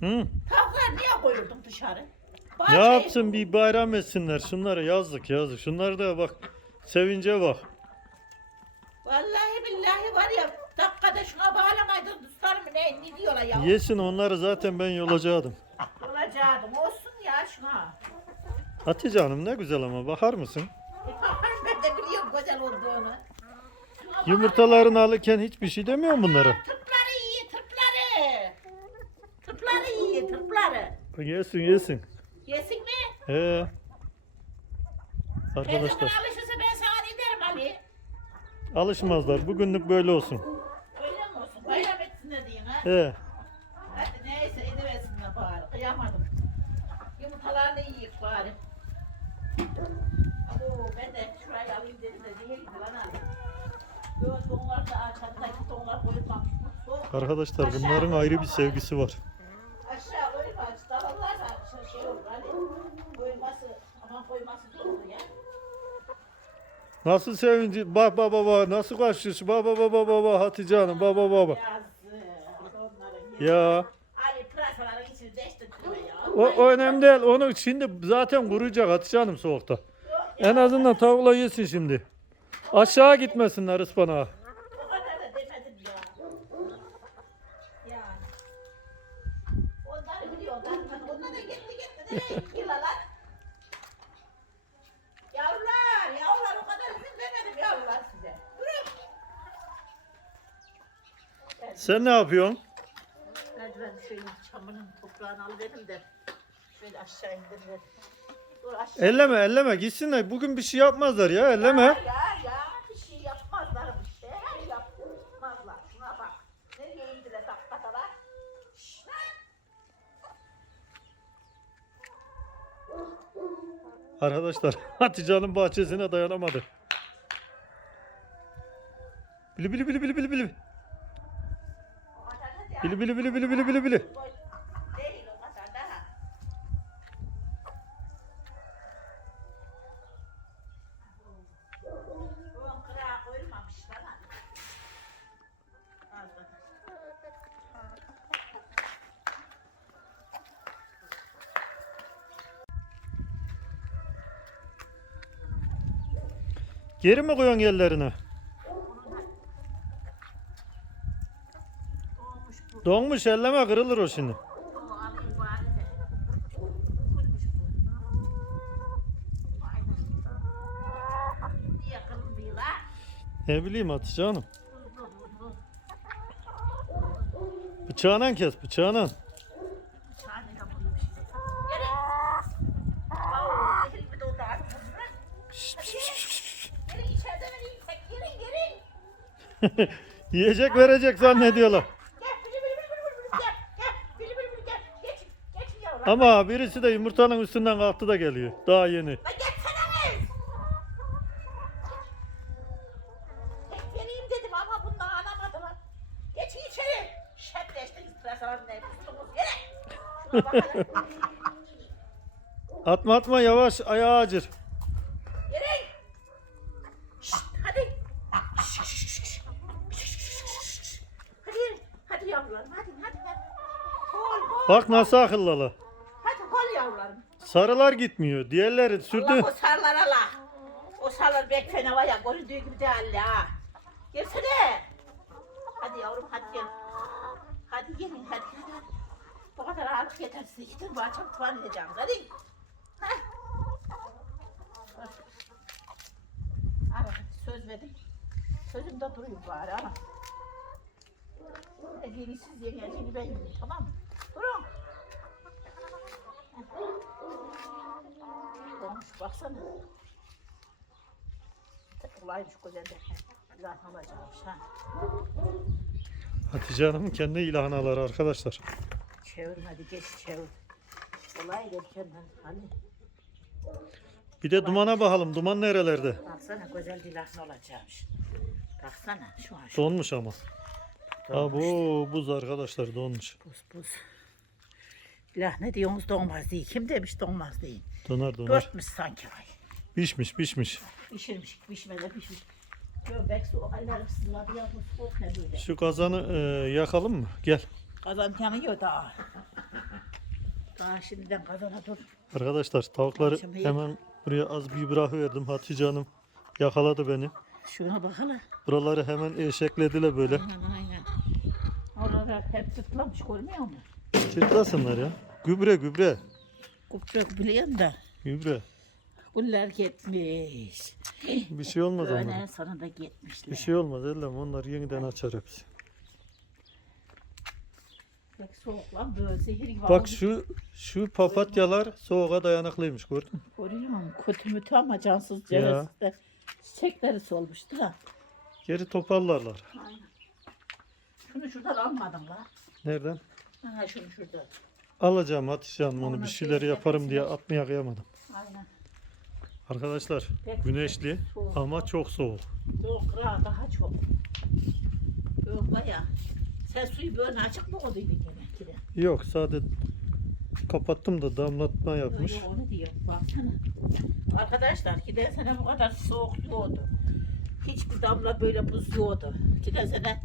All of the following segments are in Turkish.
Hı? Tavuklar niye koyurdun dışarı? Ne Bahçeye- yapsın bir bayram etsinler. Şunlara yazdık yazdık. Şunları da bak. Sevince bak. Vallahi billahi var ya dakikada şuna bağlamaydın tutarım ne, ne diyorlar ya? Yesin onları zaten ben yolacaktım. Olacaktım olsun ya şuna. Hatice Hanım ne güzel ama bakar mısın? E, ben de biliyorum güzel olduğunu. Yumurtalarını alırken hiçbir şey demiyor mu bunlara? Tırpları iyi tırpları. Tırpları iyi tırpları. Yesin yesin. Yesin mi? He. Ne zaman Arkadaşlar alışırsa ben sana ne derim Ali? alışmazlar. Bugünlük böyle olsun. Öyle mi olsun? Bayram etsinler deyin ha. He. Hadi neyse ediversinler bari. Kıyamadım. Yumurtalarını yiyik bari. Oo, ben de şurayı alayım dedim de değil lan abi. Böyle donlar da arkadaki donlar koyulmamış. Soğuk. Arkadaşlar bunların ayrı bir sevgisi var. Aşağı koyulmamış. Dalallar da şey- şey olur hani. Koyulması ama koyması zor olur ya. Nasıl sevinci? Baba baba nasıl kaçıyorsun? Baba baba baba Hatice Hanım baba baba. Ya. Ya Ali pırasaların içini ya. o, o önemli değil. Onu şimdi zaten kuruyacak Hatice Hanım soğukta. En azından tavukla yesin şimdi. Aşağı gitmesinler ıspanağa. O kadar da demedim ya. Yani. Onları biliyorlar. Onlar da gitti gitti. Nereye gittiler lan? Yavrular, yavrular o kadar izin vermedim yavrular size. Durun. Sen ne yapıyorsun? Merdiven şöyle çamurun toprağını alıverim de. Şöyle aşağı indiriver. Dur aşağı. Elleme elleme gitsinler. Bugün bir şey yapmazlar ya elleme. Ya ya ya bir şey yapmazlar işte. Yapmazlar. Şuna bak. Nereye indiler lan. Arkadaşlar Hatice Hanım bahçesine dayanamadı. Bili bili bili bili bili bili. O kadar da ya. Bili bili bili bili bili bili bili. Geri mi koyuyorsun yerlerine? Doğmuş bu. Donmuş elleme kırılır o şimdi. Ne bileyim Hatice Hanım. Bıçağına kes bıçağına. Çare yapılmış. Yere. Au, zehir gibi doldu abi buzuna. Gelin içeride vereyim tek gelin gelin. Yiyecek verecek zannediyorlar. Gel bili bili bili bili bili gel gel bili bili bili gel geç geç yavrum. Ama birisi de yumurtanın üstünden kalktı da geliyor. Daha yeni. La. Tek vereyim dedim ama bundan alamadılar. Geç içeri. Şerleştiniz pırasaların ne yere. Şuna bakalım. Atma atma yavaş ayağı acır. Yere. Şşt, hadi. Şşt, şşt, şşt, şşt. Hadi. Hadi yavrularım hadi hadi hadi. Bak nasıl akıllılar. Yavrularım. Sarılar gitmiyor. Diğerleri Allah sürdü. o sarlar Allah. O sarlar pek fena var ya göründüğü gibi değil ha. Gelsene. Hadi yavrum hadi gel. Hadi gelin hadi hadi. Bu kadar ağırlık yeter size. Gidin bu akşam tuvalet edeceğim. Hadi. Heh. Söz verdim. Sözümde duruyor bari ama. Evini siz yeneceğini ben yiyeyim tamam mı? Durun. Olmuş baksana. Kolaymış güzel de. Güzel alacakmış ha. Hatice Hanım'ın kendi ilahanaları arkadaşlar. Çevir hadi geç çevir. Kolay gelkenden hani. Bir de dumana bakalım. Duman nerelerde? Baksana güzel dilahın olacakmış. Baksana şu an. Donmuş ama. Ha bu buz arkadaşlar donmuş. Buz buz. Dilah ne diyorsunuz donmaz değil. Kim demiş donmaz değil. Donar donar. Dörtmüş sanki ay. Pişmiş pişmiş. Pişirmiş pişmede pişmiş. Göbek su aylarım sızladı ya bu soğuk ne böyle. Şu kazanı e, yakalım mı? Gel. Kazan yanıyor da. Daha şimdiden kazana dur. Arkadaşlar tavukları Akşam iyi. hemen buraya az bir bırakıverdim. Hatice Hanım yakaladı beni. Şuna bak hele. Buraları hemen eşeklediler böyle. Aynen aynen. Oralar hep tıklamış görmüyor musun? Çırtlasınlar ya. Gübre gübre. Kupçak biliyorsun da. Gübre. Güller gitmiş. Bir şey olmaz Öğlen onlara. sonunda gitmişler. Bir şey olmaz Ellem. Onlar yeniden açar hepsi. Pek soğuk lan böyle zehir gibi. Bak şu şu papatyalar soğuğa dayanıklıymış gördün mü? Görüyor musun? Kötü mütü ama cansız Ya. cevizsiz de çiçekleri solmuştu da. Geri toparlarlar. Aynen. Şunu şuradan almadın la. Nereden? Ha şunu şuradan. Alacağım Hatice Hanım onu bir şeyler şey yaparım diye yaparsın. atmaya kıyamadım. Aynen. Arkadaşlar Peki. güneşli Soğuk. ama çok soğuk. Yok ra daha çok. Yok baya. Sen suyu böyle açık mı koyduydun gene? Yok sadece kapattım da damlatma yapmış. Yok onu diyor. Baksana. Arkadaşlar giden sene bu kadar soğuk yoktu. Hiçbir damla böyle buz yoktu. Giden sene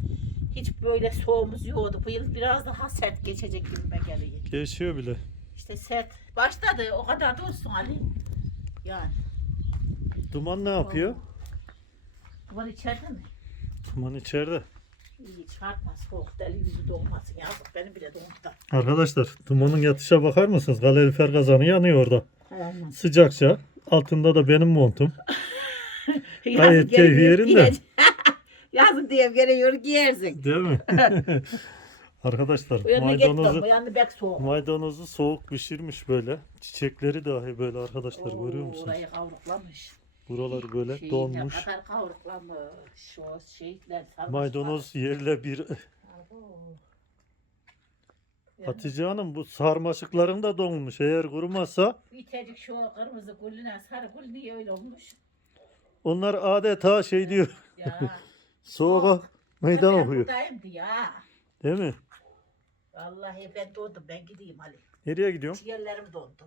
hiç böyle soğumuz yoktu. Bu yıl biraz daha sert geçecek gibime geliyor. Geçiyor bile. İşte sert. Başladı o kadar da olsun Ali. Yani. Duman ne yapıyor? Duman içeride mi? Duman içeride. İyi çıkartma soğuk deli yüzü doğmasın yazık benim bile dondu da. Arkadaşlar dumanın yatışa bakar mısınız? Kalorifer kazanı yanıyor orada. Aynen. Sıcakça. Altında da benim montum. Gayet keyfi yerinde. Yazın diye geliyor giyersin. Değil mi? Arkadaşlar gittim maydanozu bek soğuk. maydanozu soğuk pişirmiş böyle. Çiçekleri dahi böyle arkadaşlar Oo, görüyor musunuz? Orayı kavruklamış. Buralar böyle Şeyi donmuş. Kadar kavruklamış. O şeyler sarmışlar. Maydanoz yerle bir. Hatice Hanım bu sarmaşıkların da donmuş. Eğer kurumazsa Bitecik şu kırmızı gülüne sarı gül niye öyle olmuş? onlar adeta şey diyor. Ya. Soğuğa meydan ben okuyor. buradayım diye ha. Değil mi? Vallahi ben dondum ben gideyim Ali. Nereye gidiyorsun? Ciğerlerim dondu.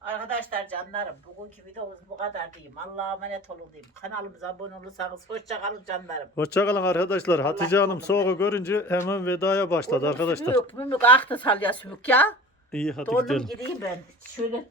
Arkadaşlar canlarım bugünkü videomuz bu kadar diyeyim. Allah'a emanet olun diyeyim. Kanalımıza abone olursanız hoşça kalın canlarım. Hoşçakalın arkadaşlar. Hatice Hanım soğuğu görünce hemen vedaya başladı arkadaşlar. Sümük, mümük aktı salya sümük ya. İyi hadi Dondum gidelim. gideyim ben. Şöyle